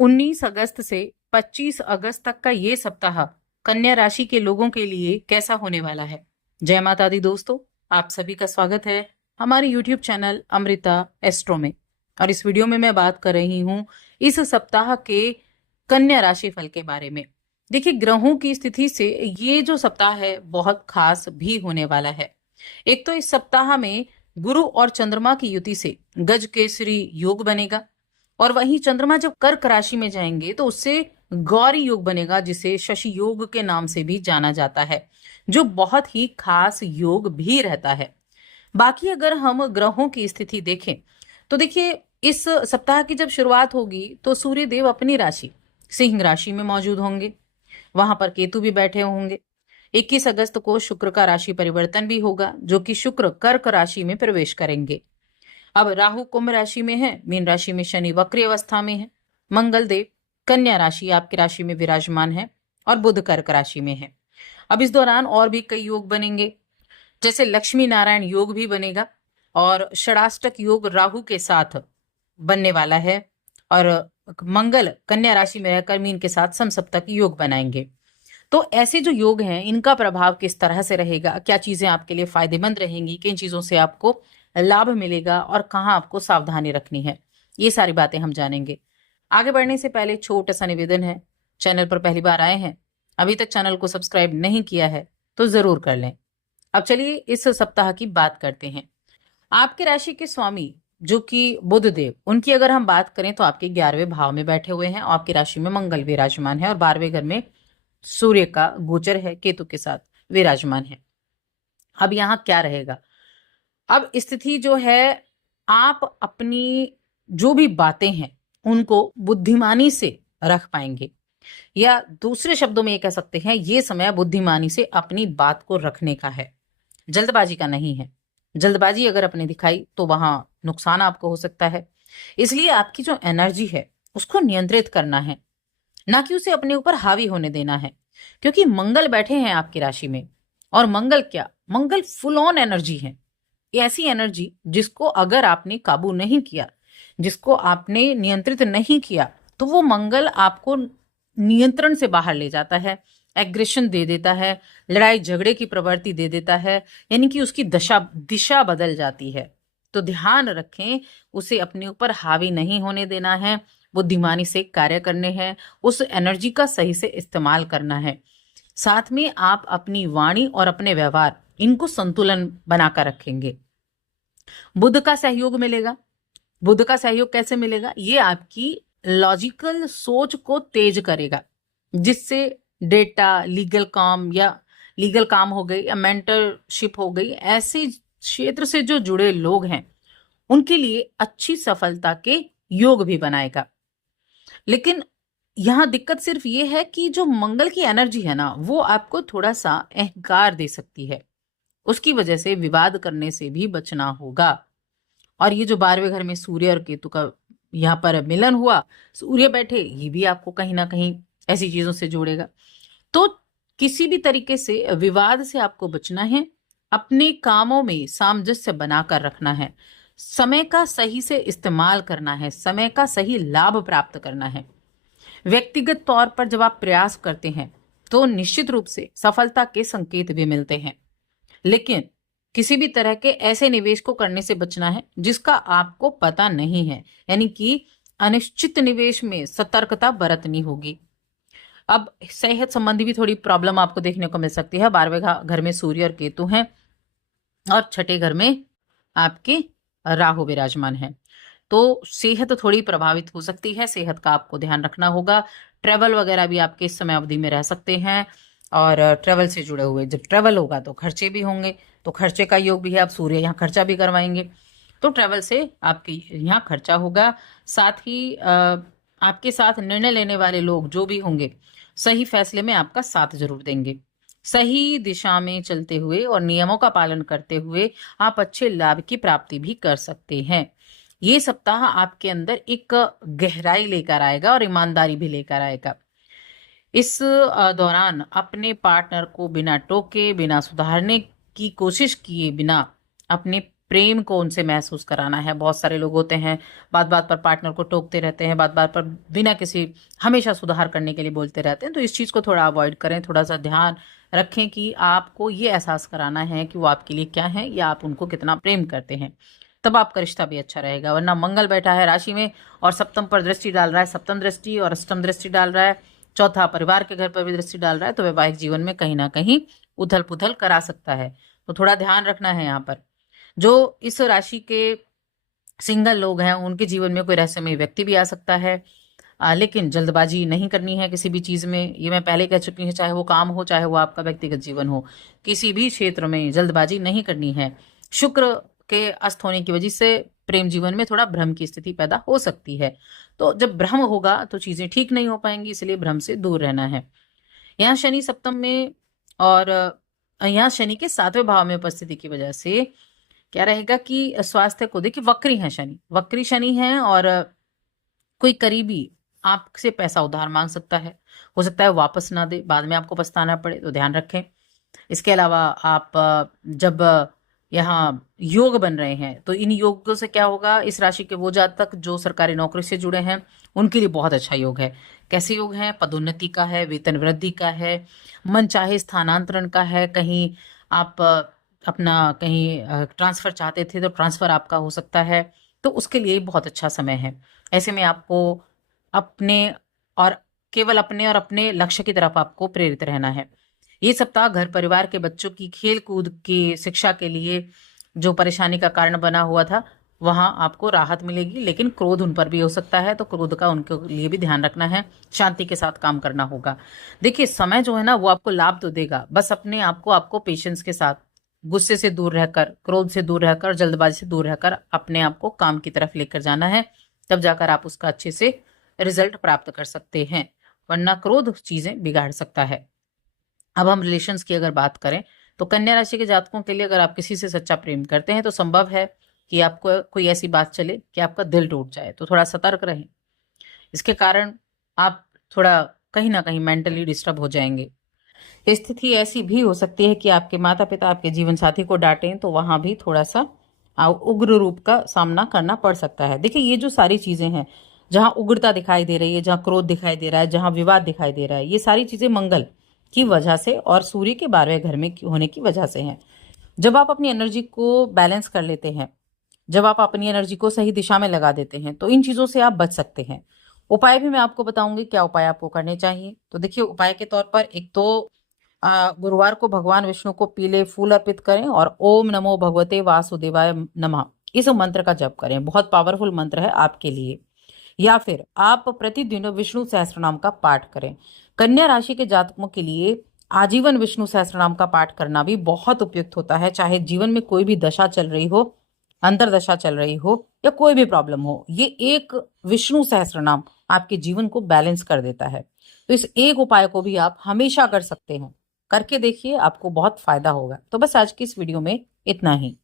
19 अगस्त से 25 अगस्त तक का ये सप्ताह कन्या राशि के लोगों के लिए कैसा होने वाला है। जय माता दी दोस्तों, आप सभी का स्वागत है हमारे YouTube चैनल अमृता एस्ट्रो में। और इस वीडियो में मैं बात कर रही हूँ इस सप्ताह के कन्या राशि फल के बारे में। देखिए, ग्रहों की स्थिति से ये जो सप्ताह है बहुत खास भी होने वाला है। एक तो इस सप्ताह में गुरु और चंद्रमा की युति से गज केसरी योग बनेगा, और वहीं चंद्रमा जब कर्क राशि में जाएंगे तो उससे गौरी योग बनेगा, जिसे शशि योग के नाम से भी जाना जाता है, जो बहुत ही खास योग भी रहता है। बाकी अगर हम ग्रहों की स्थिति देखें तो देखिए, इस सप्ताह की जब शुरुआत होगी तो सूर्य देव अपनी राशि सिंह राशि में मौजूद होंगे। वहां पर केतु भी बैठे होंगे। 21 अगस्त को शुक्र का राशि परिवर्तन भी होगा, जो कि शुक्र कर्क राशि में प्रवेश करेंगे। अब राहु कुंभ राशि में है, मीन राशि में शनि वक्री अवस्था में है, मंगल देव कन्या राशि आपकी राशि में विराजमान है, और बुध कर्क राशि में है। अब इस दौरान और भी कई योग बनेंगे, जैसे लक्ष्मी नारायण योग भी बनेगा, और षडाष्टक योग राहु के साथ बनने वाला है, और मंगल कन्या राशि में रहकर मीन के साथ समसप्तक योग बनाएंगे। तो ऐसे जो योग हैं, इनका प्रभाव किस तरह से रहेगा, क्या चीजें आपके लिए फायदेमंद रहेंगी, किन चीजों से आपको लाभ मिलेगा और कहाँ आपको सावधानी रखनी है, ये सारी बातें हम जानेंगे। आगे बढ़ने से पहले छोटा सा निवेदन है, चैनल पर पहली बार आए हैं, अभी तक चैनल को सब्सक्राइब नहीं किया है तो जरूर कर लें। अब चलिए इस सप्ताह की बात करते हैं। आपके राशि के स्वामी जो कि बुध देव, उनकी अगर हम बात करें तो आपके 11वें भाव में बैठे हुए हैं, और आपकी राशि में मंगल विराजमान है, और 12वें घर में सूर्य का गोचर है, केतु के साथ विराजमान है। अब यहाँ क्या रहेगा, अब स्थिति जो है, आप अपनी जो भी बातें हैं उनको बुद्धिमानी से रख पाएंगे, या दूसरे शब्दों में ये कह सकते हैं, ये समय बुद्धिमानी से अपनी बात को रखने का है, जल्दबाजी का नहीं है। जल्दबाजी अगर अपने दिखाई तो वहां नुकसान आपको हो सकता है। इसलिए आपकी जो एनर्जी है उसको नियंत्रित करना है, ना कि उसे अपने ऊपर हावी होने देना है, क्योंकि मंगल बैठे हैं आपकी राशि में। और मंगल क्या, मंगल फुल ऑन एनर्जी है। ये ऐसी एनर्जी जिसको अगर आपने काबू नहीं किया, जिसको आपने नियंत्रित नहीं किया, तो वो मंगल आपको नियंत्रण से बाहर ले जाता है, एग्रेशन दे देता है, लड़ाई झगड़े की प्रवृत्ति दे देता है, यानी कि उसकी दिशा बदल जाती है। तो ध्यान रखें, उसे अपने ऊपर हावी नहीं होने देना है, बुद्धिमानी से कार्य करने हैं, उस एनर्जी का सही से इस्तेमाल करना है। साथ में आप अपनी वाणी और अपने व्यवहार, इनको संतुलन बनाकर रखेंगे। बुध का सहयोग मिलेगा। बुध का सहयोग कैसे मिलेगा, ये आपकी लॉजिकल सोच को तेज करेगा, जिससे डेटा, लीगल काम हो गई या मेंटरशिप हो गई, ऐसे क्षेत्र से जो जुड़े लोग हैं उनके लिए अच्छी सफलता के योग भी बनाएगा। लेकिन यहाँ दिक्कत सिर्फ ये है कि जो मंगल की एनर्जी है ना, वो आपको थोड़ा सा अहंकार दे सकती है, उसकी वजह से विवाद करने से भी बचना होगा। और ये जो 12वें घर में सूर्य और केतु का यहाँ पर मिलन हुआ, सूर्य बैठे, ये भी आपको कहीं ना कहीं ऐसी चीजों से जोड़ेगा। तो किसी भी तरीके से विवाद से आपको बचना है, अपने कामों में सामंजस्य बनाकर रखना है, समय का सही से इस्तेमाल करना है, समय का सही लाभ प्राप्त करना है। व्यक्तिगत तौर पर जब आप प्रयास करते हैं तो निश्चित रूप से सफलता के संकेत भी मिलते हैं, लेकिन किसी भी तरह के ऐसे निवेश को करने से बचना है जिसका आपको पता नहीं है, यानी कि अनिश्चित निवेश में सतर्कता बरतनी होगी। अब सेहत संबंधी भी थोड़ी प्रॉब्लम आपको देखने को मिल सकती है। 12वें घर में सूर्य और केतु हैं, और छठे घर में आपके राहु विराजमान है, तो सेहत थोड़ी प्रभावित हो सकती है, सेहत का आपको ध्यान रखना होगा। ट्रेवल वगैरह भी आपके इस समय अवधि में रह सकते हैं, और ट्रेवल से जुड़े हुए जब ट्रेवल होगा तो खर्चे भी होंगे, तो खर्चे का योग भी है। आप सूर्य यहाँ खर्चा भी करवाएंगे, तो ट्रेवल से आपके यहाँ खर्चा होगा। साथ ही आपके साथ निर्णय लेने वाले लोग जो भी होंगे, सही फैसले में आपका साथ जरूर देंगे। सही दिशा में चलते हुए और नियमों का पालन करते हुए आप अच्छे लाभ की प्राप्ति भी कर सकते हैं। ये सप्ताह आपके अंदर एक गहराई लेकर आएगा और ईमानदारी भी लेकर आएगा। इस दौरान अपने पार्टनर को बिना टोके, बिना सुधारने की कोशिश किए बिना अपने प्रेम को उनसे महसूस कराना है। बहुत सारे लोग होते हैं बात बात पर पार्टनर को टोकते रहते हैं, बात बात पर बिना किसी हमेशा सुधार करने के लिए बोलते रहते हैं। तो इस चीज़ को थोड़ा अवॉइड करें, थोड़ा सा ध्यान रखें कि आपको ये एहसास कराना है कि वो आपके लिए क्या है या आप उनको कितना प्रेम करते हैं, तब आपका रिश्ता भी अच्छा रहेगा। वरना मंगल बैठा है राशि में और सप्तम पर दृष्टि डाल रहा है, सप्तम दृष्टि और अष्टम दृष्टि डाल रहा है, चौथा परिवार के घर पर भी दृष्टि डाल रहा है, तो वैवाहिक जीवन में कहीं ना कहीं उथल पुथल करा सकता है। तो थोड़ा ध्यान रखना है यहाँ पर। जो इस राशि के सिंगल लोग हैं उनके जीवन में कोई रहस्यमय व्यक्ति भी आ सकता है, लेकिन जल्दबाजी नहीं करनी है किसी भी चीज़ में। ये मैं पहले कह चुकी हूँ, चाहे वो काम हो चाहे वो आपका व्यक्तिगत जीवन हो, किसी भी क्षेत्र में जल्दबाजी नहीं करनी है। शुक्र के अस्त होने की वजह से प्रेम जीवन में थोड़ा भ्रम की स्थिति पैदा हो सकती है। तो जब भ्रम होगा तो चीज़ें ठीक नहीं हो पाएंगी, इसलिए भ्रम से दूर रहना है। यहाँ शनि सप्तम में और यहाँ शनि के 7वें भाव में उपस्थिति की वजह से क्या रहेगा कि स्वास्थ्य को देखिए, वक्री है शनि, वक्री शनि है और कोई करीबी आपसे पैसा उधार मांग सकता है, हो सकता है वापस ना दे, बाद में आपको पछताना पड़े, तो ध्यान रखें। इसके अलावा आप जब यहाँ योग बन रहे हैं तो इन योगों से क्या होगा, इस राशि के वो जातक जो सरकारी नौकरी से जुड़े हैं उनके लिए बहुत अच्छा योग है। कैसे योग है? पदोन्नति का है, वेतन वृद्धि का है, मन चाहे स्थानांतरण का है, कहीं आप अपना कहीं ट्रांसफर चाहते थे तो ट्रांसफर आपका हो सकता है, तो उसके लिए बहुत अच्छा समय है। ऐसे में आपको अपने और केवल अपने और अपने लक्ष्य की तरफ आपको प्रेरित रहना है। ये सप्ताह घर परिवार के बच्चों की खेल कूद की शिक्षा के लिए जो परेशानी का कारण बना हुआ था वहां आपको राहत मिलेगी, लेकिन क्रोध उन पर भी हो सकता है, तो क्रोध का उनके लिए भी ध्यान रखना है, शांति के साथ काम करना होगा। देखिए समय जो है ना वो आपको लाभ तो देगा, बस अपने आपको पेशेंस के साथ, गुस्से से दूर रहकर, क्रोध से दूर रहकर, जल्दबाजी से दूर रहकर अपने आप को काम की तरफ लेकर जाना है, तब जाकर आप उसका अच्छे से रिजल्ट प्राप्त कर सकते हैं, वरना क्रोध चीजें बिगाड़ सकता है। अब हम रिलेशंस की अगर बात करें तो कन्या राशि के जातकों के लिए अगर आप किसी से सच्चा प्रेम करते हैं तो संभव है कि आपको कोई ऐसी बात चले कि आपका दिल टूट जाए, तो थोड़ा सतर्क रहें। इसके कारण आप थोड़ा कहीं ना कहीं मेंटली डिस्टर्ब हो जाएंगे। स्थिति ऐसी भी हो सकती है कि आपके माता पिता आपके जीवन साथी को डांटें, तो वहां भी थोड़ा सा उग्र रूप का सामना करना पड़ सकता है। देखिए ये जो सारी चीजें हैं, जहां उग्रता दिखाई दे रही है, जहां क्रोध दिखाई दे रहा है, जहां विवाद दिखाई दे रहा है, ये सारी चीजें मंगल की वजह से और सूर्य के 12वें घर में होने की वजह से हैं। जब आप अपनी एनर्जी को बैलेंस कर लेते हैं, जब आप अपनी एनर्जी को सही दिशा में लगा देते हैं, तो इन चीजों से आप बच सकते हैं। उपाय भी मैं आपको बताऊंगी क्या उपाय आपको करने चाहिए। तो देखिए उपाय के तौर पर एक तो गुरुवार को भगवान विष्णु को पीले फूल अर्पित करें और ओम नमो भगवते वासुदेवाय नमः इस मंत्र का जप करें, बहुत पावरफुल मंत्र है आपके लिए। या फिर आप प्रतिदिन विष्णु सहस्त्रनाम का पाठ करें। कन्या राशि के जातकों के लिए आजीवन विष्णु सहस्त्रनाम का पाठ करना भी बहुत उपयुक्त होता है, चाहे जीवन में कोई भी दशा चल रही हो, अंतरदशा चल रही हो या कोई भी प्रॉब्लम हो, ये एक विष्णु सहस्त्रनाम आपके जीवन को बैलेंस कर देता है। तो इस एक उपाय को भी आप हमेशा कर सकते हैं, करके देखिए, आपको बहुत फायदा होगा। तो बस आज की इस वीडियो में इतना ही।